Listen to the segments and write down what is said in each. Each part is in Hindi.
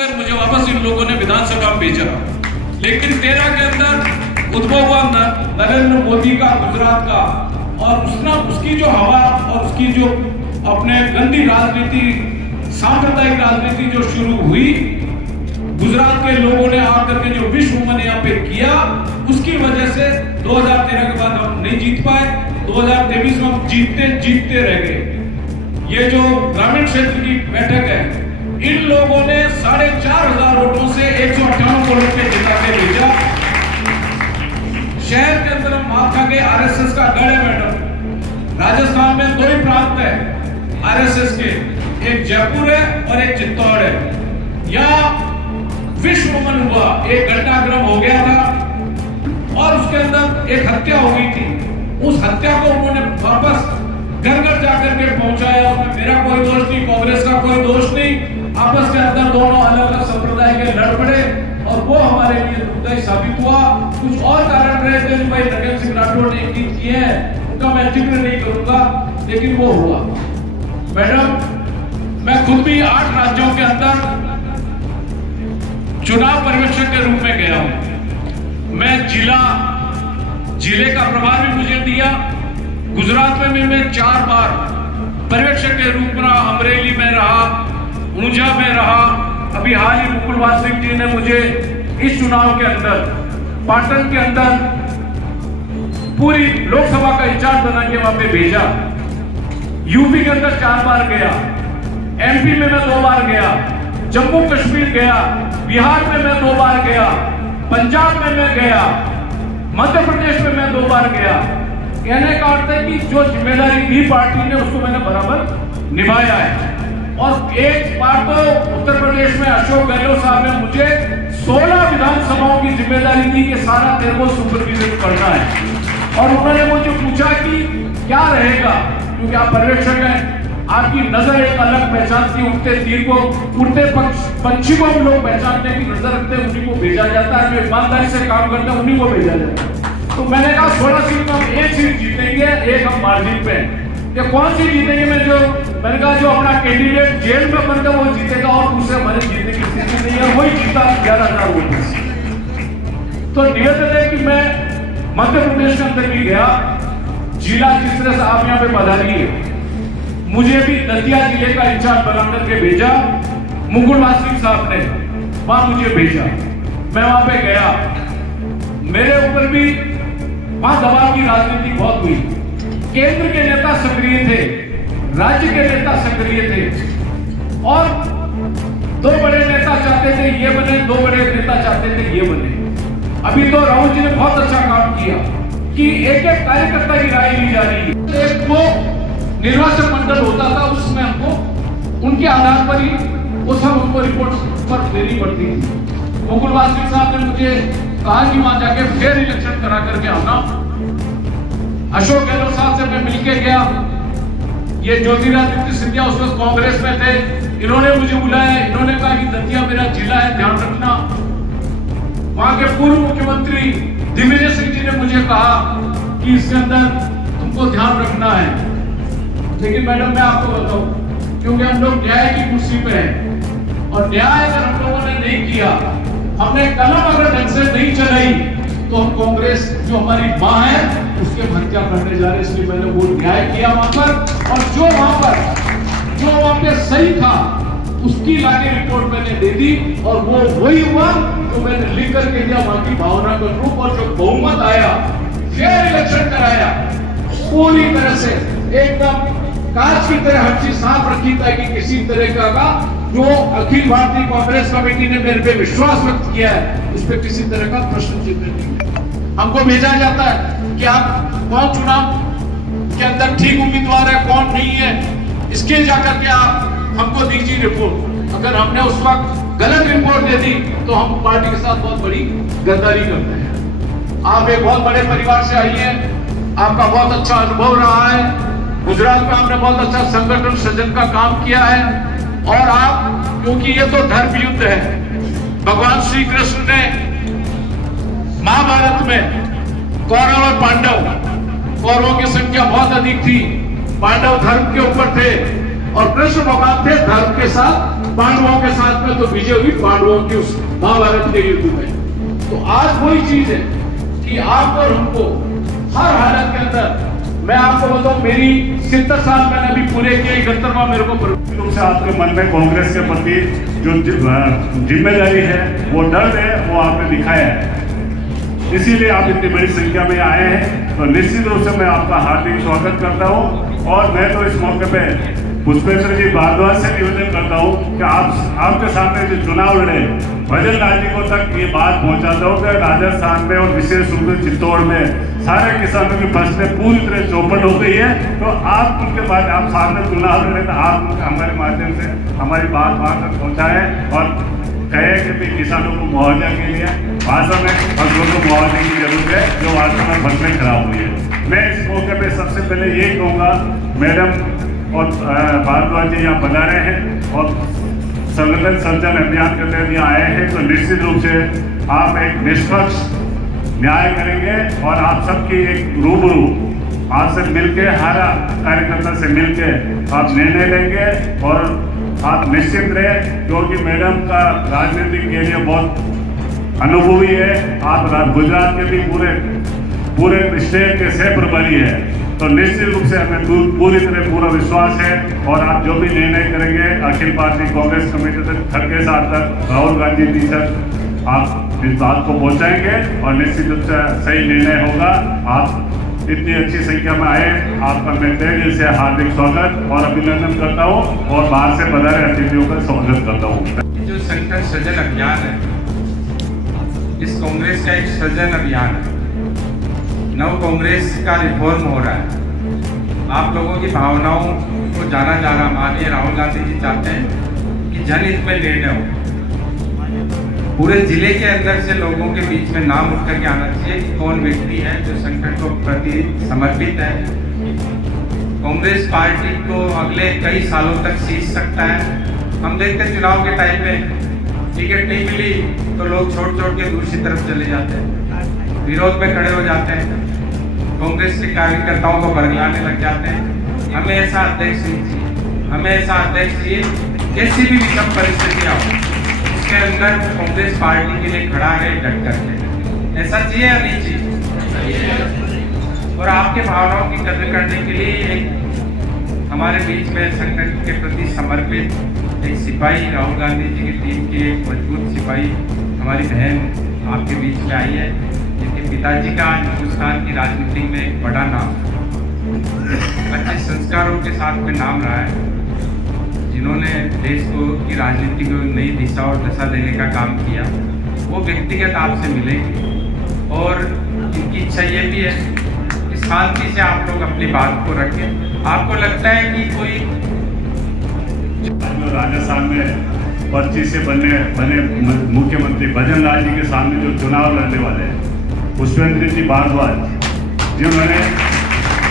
फिर मुझे वापस इन लोगों ने विधानसभा में भेजा। लेकिन 13 के अंदर उद्भव हुआ नरेंद्र मोदी का गुजरात का, और उसकी जो हवा और उसकी जो अपने गंदी राजनीति, सांप्रदायिक राजनीति जो शुरू हुई, गुजरात के लोगों ने आकर के जो विश्व यहाँ पे किया, उसकी वजह से 2013 के बाद हम नहीं जीत पाए। 2023 में हम जीतते रह गए। ये जो ग्रामीण क्षेत्र की बैठक है, इन लोगों ने 4,500 वोटों से 158 वोटों के जिता के भेजा। शहर के अंदर मार खा के आरएसएस का गढ़ है मैडम। राजस्थान में 2 ही प्रांत है आरएसएस के, एक जयपुर है और एक चित्तौड़ है। यहाँ विश्वमन हुआ, एक घटनाक्रम हो गया था और उसके अंदर एक हत्या हो गई थी। उस हत्या को उन्होंने वापस घर घर जाकर के पहुंचाया। उसमें मेरा कोई दोष नहीं, कांग्रेस का कोई दोष नहीं। आपस के अंदर दोनों अलग अलग संप्रदाय के लड़ पड़े और वो हमारे लिए दुखदायी साबित हुआ। कुछ और कारण रहे थे जो भाई नरेंद्र सिंह राठौड़ ने इंगित किए हैं, उनका मैं जिक्र नहीं करूंगा, लेकिन वो हुआ। मैडम, मैं खुद भी 8 राज्यों के अंदर चुनाव पर्यवेक्षक के रूप में गया हूं। मैं जिले का प्रभार भी मुझे दिया। गुजरात में भी मैं 4 बार पर्यवेक्षक के रूप में रहा। अमरेली में रहा, ऊंझा में रहा। अभी हाल ही मुकुल वासनिक जी ने मुझे इस चुनाव के अंदर पाटन के अंदर पूरी लोकसभा का इंचार्ज बना के वहां पे भेजा। यूपी के अंदर 4 बार गया, एमपी में मैं 2 बार गया, जम्मू कश्मीर गया, बिहार में मैं 2 बार गया, पंजाब में मैं गया, मध्य प्रदेश में मैं 2 बार गया। कहने का अर्थ है कि जो जिम्मेदारी दी पार्टी ने उसको मैंने बराबर निभाया है। और एक बार तो उत्तर प्रदेश में अशोक गहलोत साहब ने मुझे 16 विधानसभाओं की जिम्मेदारी दी कि सारा तेरे को सुपरविजन करना है। और उन्होंने मुझे पूछा कि क्या रहेगा, क्योंकि आप पर्यवेक्षक हैं, आपकी नजर एक अलग पहचानती, उड़ते तीर को, उड़ते पंछी को हम लोग पहचानने की नजर रखते हैं, उन्हीं को भेजा जाता है। जो ईमानदारी से काम करते हैं उन्हीं को भेजा जाता है। तो मैंने कहा 16 सीट में हम 1 सीट जीतेंगे, 1 हम मार्जिन पे। ये कौन सी जीतेंगे? मैंने कहा जो अपना कैंडिडेट जेल में बनता वो जीतेगा और दूसरे हमारे जीतने की स्थिति नहीं है, वही जीता 11,000 वोटों से। तो निवेदन है कि मैं मध्य प्रदेश के अंदर भी गया, जिला जिस तरह से आप यहाँ पे पधारी है, मुझे भी दतिया जिले का इंचार्ज बनाकर के भेजा। मुकुल वासनिक साहब ने वहां मुझे भेजा, मैं वहां पे गया। मेरे ऊपर भी वहां दबाव की राजनीति बहुत हुई। केंद्र के नेता सक्रिय थे, राज्य के नेता सक्रिय थे, और 2 बड़े नेता चाहते थे ये बने, 2 बड़े नेता चाहते थे ये बने। अभी तो राहुल जी ने बहुत अच्छा काम किया कि एक-एक कार्यकर्ता की राय ली जा रही है। एक वो निर्वाचन मंडल होता था, उसमें हमको उनके आधार पर ही वो सब हमको रिपोर्ट पर देनी पड़ती थी। मुकुल वासनिक साहब ने मुझे कहा कि वहां जाके फेयर इलेक्शन करा करके आना। अशोक गहलोत साहब से मैं मिलके गया। ये ज्योतिरादित्य सिंधिया उस वक्त कांग्रेस में थे, इन्होंने मुझे बुलाया। इन्होंने कहा कि दतिया मेरा जिला है, ध्यान रखना। वहां के पूर्व मुख्यमंत्री दिग्विजय सिंह जी ने मुझे कहा कि इसके अंदर तुमको ध्यान रखना है। लेकिन मैडम मैं आपको बताऊं, क्योंकि हम लोग न्याय की कुर्सी पे हैं, और न्याय अगर हम लोगों ने नहीं किया, हमने कलम अगर ढंग से नहीं चलाई, तो हम कांग्रेस जो हमारी मां है उसके हत्या करने जा रहे हैं। इसलिए मैंने वो न्याय किया वहां पर, और जो वहां पे सही था उसकी लाके रिपोर्ट मैंने दे दी, और वो वही हुआ तो मैंने लिख करके दिया वहां की भावना का रूप। और जो बहुमत आया, फेयर इलेक्शन कराया, पूरी तरह से एकदम कांच की तरह हर चीज साफ रखी, ताकि किसी तरह का जो अखिल भारतीय कांग्रेस कमेटी ने मेरे पे विश्वास व्यक्त किया है उस पर किसी तरह का प्रश्न चिन्ह नहीं है। हमको भेजा जाता है कि आप कौन चुनाव के अंदर ठीक उम्मीदवार है, कौन नहीं है, इसके जाकर के आप हमको दीजिए रिपोर्ट। अगर हमने उस वक्त गलत रिपोर्ट दे दी तो हम पार्टी के साथ बहुत बड़ी गद्दारी करते हैं। आप एक बहुत बड़े परिवार से आई हैं, आपका बहुत अच्छा अनुभव रहा है। गुजरात में आपने बहुत अच्छा संगठन सृजन का काम किया है, और आप, क्योंकि ये तो धर्म युद्ध है, भगवान श्री कृष्ण ने महाभारत में कौरव और पांडव, कौरवों की संख्या बहुत अधिक थी, पांडव धर्म के ऊपर थे, और कृष्ण भगवान थे धर्म के साथ पांडवों के साथ में तो विजय हुई पांडवों की उस महाभारत के युद्ध में। तो आज वही चीज है कि आपको और हमको हर हालत के अंदर, मैं आपको बताऊं, मेरी 70 साल मैंने अभी पूरे किए, 71वां मेरे को रूप से आपके मन में कांग्रेस के प्रति जो जिम्मेदारी है, वो डर है, वो आपने दिखाया है, इसीलिए आप इतनी बड़ी संख्या में आए हैं। तो निश्चित रूप से मैं आपका हार्दिक स्वागत करता हूं और मैं तो इस मौके पे पुष्पेंद्र जी भारद्वाज से निवेदन करता हूं कि आपके सामने जो चुनाव लड़े, भजन लाल जी को तक ये बात पहुंचाता हूं कि राजस्थान में और विशेष रूप से चित्तौड़ में सारे किसानों की फसलें पूरी तरह चौपट हो गई है। तो आप उनके बाद आप सामने चुनाव लड़े, तो आप हमारे माध्यम से हमारी बात वहां तक पहुंचाएं और कहे कि किसानों को मुआवजा के लिए वास्तव में फसलों को मुआवजे की जरूरत है जो वास्तव में फसलें खराब हुई है। मैं इस मौके पे सबसे पहले यही कहूँगा, मैडम और भारद्वाज जी यहाँ बना रहे हैं और संगठन सर्जन अभियान के तहत यहाँ आए हैं, तो निश्चित रूप से आप एक निष्पक्ष न्याय करेंगे और आप सबकी एक रूबरू आपसे मिलके, हर कार्यकर्ता से मिलके आप निर्णय लेंगे और आप निश्चित रहे, क्योंकि मैडम का राजनीति के लिए बहुत अनुभवी है। आप गुजरात के भी पूरे स्टेट के सह प्रभारी है, तो निश्चित रूप से हमें पूरी तरह पूरा विश्वास है और आप जो भी निर्णय करेंगे अखिल भारतीय कांग्रेस कमेटी तक, घर के साथ तक, राहुल गांधी जी तक आप इस बात को पहुंचाएंगे और निश्चित रूप से सही निर्णय होगा। आप इतनी अच्छी संख्या में आए, आपका मैं तहे दिल से हार्दिक स्वागत और अभिनंदन करता हूं और बाहर से पधारे अतिथियों का स्वागत करता हूं। जो संगठन सृजन अभियान है, इस कांग्रेस का एक सृजन अभियान है, नव कांग्रेस का रिफॉर्म हो रहा है। आप लोगों की भावनाओं को जाना जा रहा। माननीय राहुल गांधी जी चाहते हैं कि जनहित में निर्णय हो, पूरे जिले के अंदर से लोगों के बीच में नाम उठ करके आना चाहिए कि कौन व्यक्ति है जो संगठन को प्रति समर्पित है, कांग्रेस पार्टी को अगले कई सालों तक सींच सकता है। हम देखते हैं चुनाव के टाइम में टिकट नहीं मिली तो लोग छोड़ के दूसरी तरफ चले जाते हैं, विरोध में खड़े हो जाते हैं, कांग्रेस के कार्यकर्ताओं को बरगलाने लग जाते हैं। हमें ऐसा अध्यक्ष नहीं चाहिए, हमें ऐसा अध्यक्ष चाहिए कैसी भी विषम परिस्थितियां हो उसके अंदर कांग्रेस पार्टी के लिए खड़ा है डट करके। ऐसा चाहिए या नहीं चाहिए? और आपके भावनाओं की कदर करने के लिए एक हमारे बीच में संगठन के प्रति समर्पित एक सिपाही, राहुल गांधी जी की टीम की एक मजबूत सिपाही हमारी बहन आपके बीच में आई है, जिनके पिताजी का हिंदुस्तान की राजनीति में एक बड़ा नाम, अच्छे संस्कारों के साथ में नाम रहा है, जिन्होंने देश को की राजनीति को नई दिशा और दशा देने का काम किया। वो व्यक्तिगत आपसे मिलेंगे और इनकी इच्छा ये भी है कि शांति से आप लोग अपनी बात को रखें। आपको लगता है कि कोई राजस्थान में 25 से बने मुख्यमंत्री भजन लाल जी के सामने जो चुनाव लड़ने वाले हैं, पुष्पेंद्र जी भारद्वाज, जिन्होंने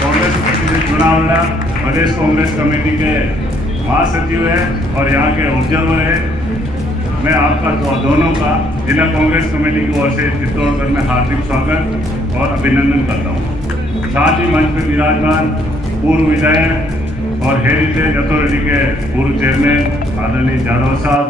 कांग्रेस से चुनाव लड़ा, प्रदेश कांग्रेस कमेटी के महासचिव है और यहाँ के ऑब्जर्वर है। मैं आपका दोनों का जिला कांग्रेस कमेटी की ओर से चित्तौड़गढ़ में हार्दिक स्वागत और अभिनंदन करता हूँ। साथ ही मंच में विराजमान पूर्व विधायक और हेरिटेज अथॉरिटी के पूर्व चेयरमैन आदरणीय जाधव साहब,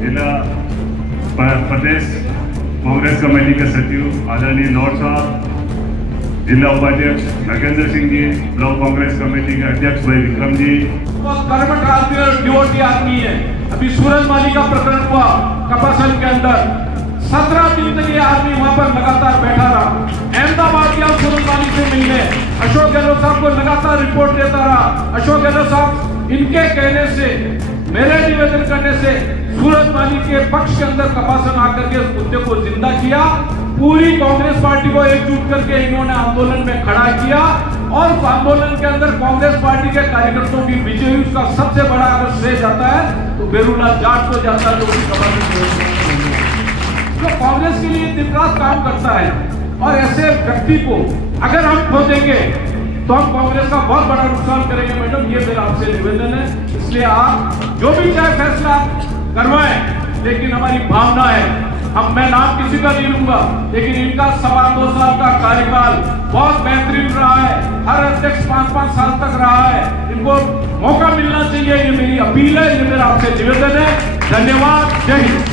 जिला प्रदेश कांग्रेस कमेटी के सचिव आदरणीय नौर साहब, जिला उपाध्यक्ष नागेंद्र सिंह जी, ब्लॉक कांग्रेस कमेटी के अध्यक्ष भाई विक्रम जी। कर्मठ आदमी और डिवोटी आदमी है। अभी सूरजमाली का प्रकरण हुआ कपासन के अंदर, 17 दिन तक ये आदमी वहां पर लगातार बैठा रहा। अहमदाबाद गया सूरजमाली से मिलने, अशोक गहलोत साहब को लगातार रिपोर्ट देता रहा। अशोक गहलोत साहब इनके कहने से, मेरे निवेदन करने से सूरजमाली के पक्ष के अंदर कपासन आकर के उस मुद्दे को जिंदा किया। पूरी कांग्रेस पार्टी को एकजुट करके इन्होंने आंदोलन में खड़ा किया और उस आंदोलन के अंदर कांग्रेस पार्टी के कार्यकर्ताओं की विजय हुई। उसका सबसे बड़ा अगर श्रेय जाता है तो बेरूलाल जाट को जाता है, जो कांग्रेस के लिए दिन रात काम करता है। और ऐसे व्यक्ति को अगर हम खोजेंगे तो हम कांग्रेस का बहुत बड़ा नुकसान करेंगे। मैडम, ये मेरा आपसे निवेदन है। इसलिए आप जो भी चाहे फैसला करवाएं, लेकिन हमारी भावना है, मैं नाम किसी का नहीं लूंगा, लेकिन इनका 2.25 साल का कार्यकाल बहुत बेहतरीन रहा है। हर अध्यक्ष 5-5 साल तक रहा है। इनको मौका मिलना चाहिए, ये मेरी अपील है, ये मेरा आपसे निवेदन है। धन्यवाद। जय हिंद।